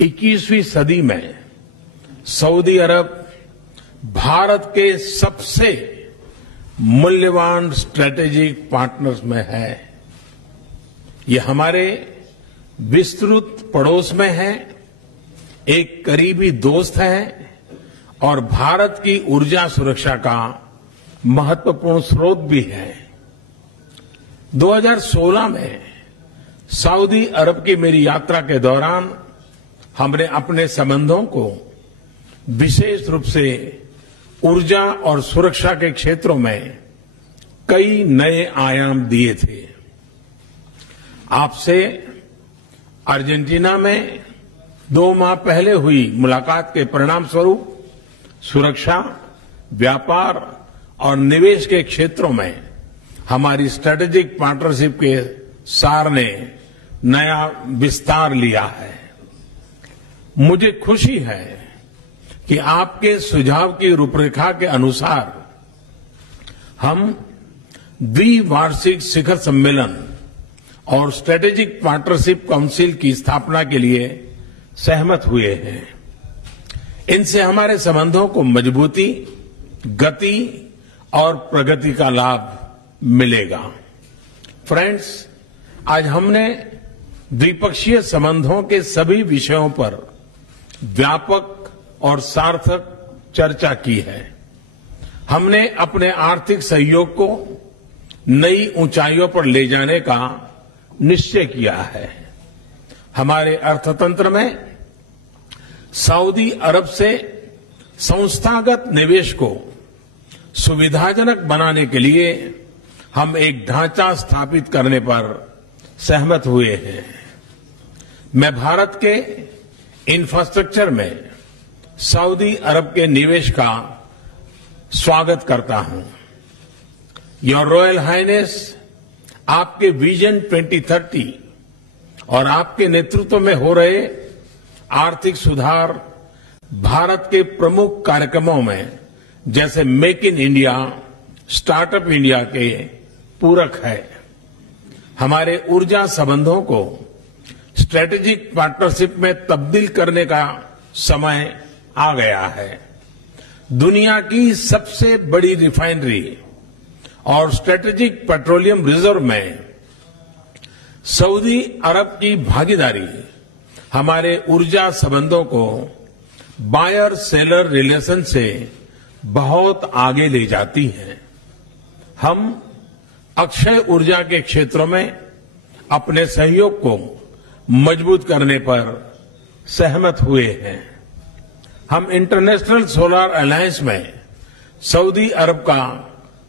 21वीं सदी में सऊदी अरब भारत के सबसे मूल्यवान स्ट्रेटेजिक पार्टनर्स में है। ये हमारे विस्तृत पड़ोस में है, एक करीबी दोस्त है और भारत की ऊर्जा सुरक्षा का महत्वपूर्ण स्रोत भी है। 2016 में सऊदी अरब की मेरी यात्रा के दौरान हमने अपने संबंधों को विशेष रूप से ऊर्जा और सुरक्षा के क्षेत्रों में कई नए आयाम दिए थे। आपसे अर्जेंटीना में 2 माह पहले हुई मुलाकात के परिणाम स्वरूप सुरक्षा, व्यापार और निवेश के क्षेत्रों में हमारी स्ट्रेटेजिक पार्टनरशिप के सार ने नया विस्तार लिया है। मुझे खुशी है कि आपके सुझाव की रूपरेखा के अनुसार हम द्विवार्षिक शिखर सम्मेलन और स्ट्रेटेजिक पार्टनरशिप काउंसिल की स्थापना के लिए सहमत हुए हैं। इनसे हमारे संबंधों को मजबूती, गति और प्रगति का लाभ मिलेगा। फ्रेंड्स, आज हमने द्विपक्षीय संबंधों के सभी विषयों पर व्यापक और सार्थक चर्चा की है। हमने अपने आर्थिक सहयोग को नई ऊंचाइयों पर ले जाने का निश्चय किया है। हमारे अर्थतंत्र में सऊदी अरब से संस्थागत निवेश को सुविधाजनक बनाने के लिए हम एक ढांचा स्थापित करने पर सहमत हुए हैं। मैं भारत के इंफ्रास्ट्रक्चर में सऊदी अरब के निवेश का स्वागत करता हूं। योर रॉयल हाइनेस, आपके विजन 2030 और आपके नेतृत्व में हो रहे आर्थिक सुधार भारत के प्रमुख कार्यक्रमों में जैसे make in India, startup India के पूरक है। हमारे ऊर्जा संबंधों को स्ट्रेटेजिक पार्टनरशिप में तब्दील करने का समय आ गया है। दुनिया की सबसे बड़ी रिफाइनरी और स्ट्रेटेजिक पेट्रोलियम रिजर्व में सऊदी अरब की भागीदारी हमारे ऊर्जा संबंधों को बायर सेलर रिलेशन से बहुत आगे ले जाती है। हम अक्षय ऊर्जा के क्षेत्रों में अपने सहयोग को मजबूत करने पर सहमत हुए हैं। हम इंटरनेशनल सोलर अलायंस में सऊदी अरब का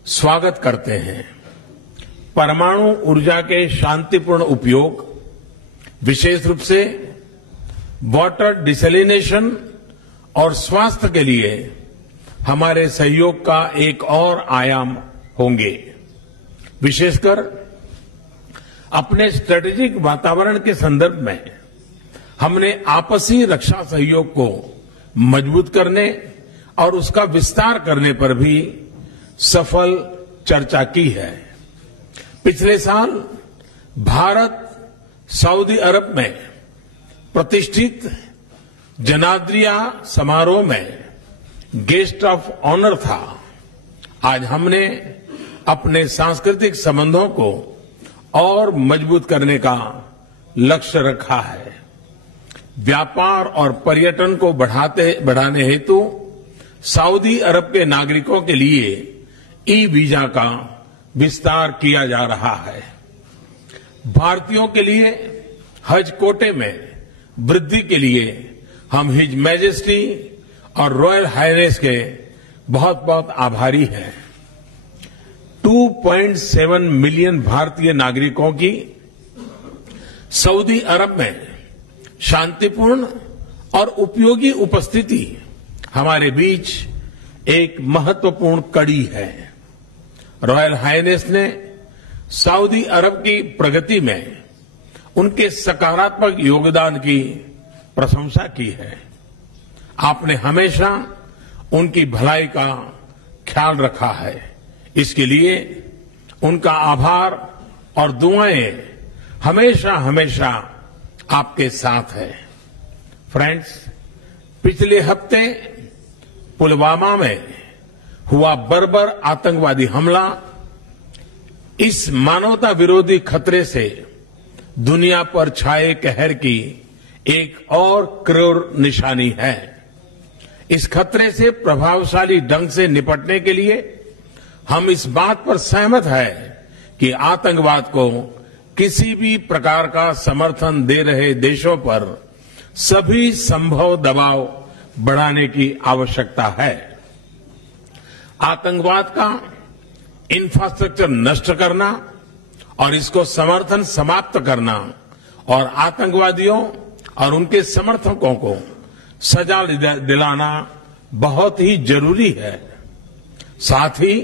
स्वागत करते हैं। परमाणु ऊर्जा के शांतिपूर्ण उपयोग, विशेष रूप से वाटर डिसैलिनेशन और स्वास्थ्य के लिए हमारे सहयोग का एक और आयाम होंगे। विशेषकर अपने स्ट्रेटेजिक वातावरण के संदर्भ में हमने आपसी रक्षा सहयोग को मजबूत करने और उसका विस्तार करने पर भी सफल चर्चा की है। पिछले साल भारत सऊदी अरब में प्रतिष्ठित जनाद्रिया समारोह में गेस्ट ऑफ ऑनर था। आज हमने अपने सांस्कृतिक संबंधों को और मजबूत करने का लक्ष्य रखा है। व्यापार और पर्यटन को बढ़ाने हेतु सऊदी अरब के नागरिकों के लिए ई वीजा का विस्तार किया जा रहा है। भारतीयों के लिए हज कोटे में वृद्धि के लिए हम हिज मैजेस्टी और रॉयल हाइनेस के बहुत बहुत आभारी हैं। 2.7 मिलियन भारतीय नागरिकों की सऊदी अरब में शांतिपूर्ण और उपयोगी उपस्थिति हमारे बीच एक महत्वपूर्ण कड़ी है। रॉयल हाइनेस ने सऊदी अरब की प्रगति में उनके सकारात्मक योगदान की प्रशंसा की है। आपने हमेशा उनकी भलाई का ख्याल रखा है। इसके लिए उनका आभार और दुआएं हमेशा हमेशा आपके साथ है। फ्रेंड्स, पिछले हफ्ते पुलवामा में हुआ बर्बर आतंकवादी हमला इस मानवता विरोधी खतरे से दुनिया पर छाए कहर की एक और क्रूर निशानी है। इस खतरे से प्रभावशाली ढंग से निपटने के लिए हम इस बात पर सहमत हैं कि आतंकवाद को किसी भी प्रकार का समर्थन दे रहे देशों पर सभी संभव दबाव बढ़ाने की आवश्यकता है। आतंकवाद का इंफ्रास्ट्रक्चर नष्ट करना और इसको समर्थन समाप्त करना और आतंकवादियों और उनके समर्थकों को सजा दिलाना बहुत ही जरूरी है। साथ ही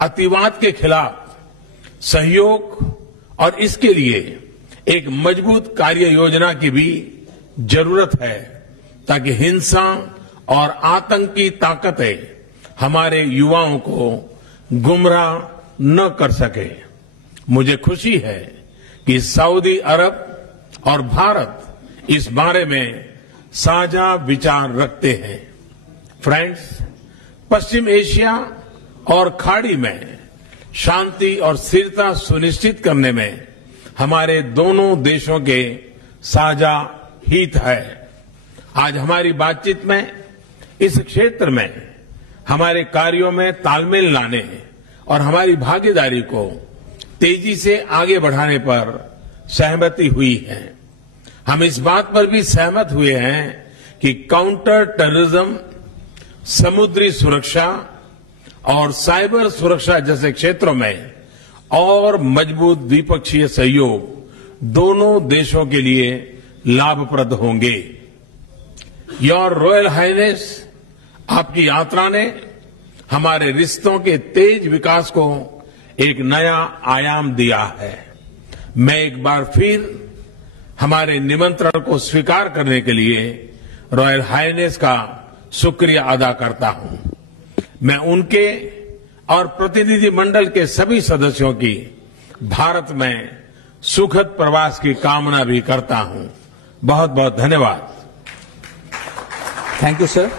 अतिवाद के खिलाफ सहयोग और इसके लिए एक मजबूत कार्य योजना की भी जरूरत है ताकि हिंसा और आतंक की ताकतें हमारे युवाओं को गुमराह न कर सके। मुझे खुशी है कि सऊदी अरब और भारत इस बारे में साझा विचार रखते हैं। फ्रेंड्स, पश्चिम एशिया और खाड़ी में शांति और स्थिरता सुनिश्चित करने में हमारे दोनों देशों के साझा हित है। आज हमारी बातचीत में इस क्षेत्र में हमारे कार्यों में तालमेल लाने और हमारी भागीदारी को तेजी से आगे बढ़ाने पर सहमति हुई है। हम इस बात पर भी सहमत हुए हैं कि काउंटर टेररिज्म, समुद्री सुरक्षा और साइबर सुरक्षा जैसे क्षेत्रों में और मजबूत द्विपक्षीय सहयोग दोनों देशों के लिए लाभप्रद होंगे। योर रॉयल हाइनेस, आपकी यात्रा ने हमारे रिश्तों के तेज विकास को एक नया आयाम दिया है। मैं एक बार फिर हमारे निमंत्रण को स्वीकार करने के लिए रॉयल हाइनेस का शुक्रिया अदा करता हूं। मैं उनके और प्रतिनिधि मंडल के सभी सदस्यों की भारत में सुखद प्रवास की कामना भी करता हूं। बहुत बहुत धन्यवाद। Thank you, sir.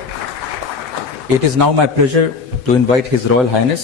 It is now my pleasure to invite His Royal Highness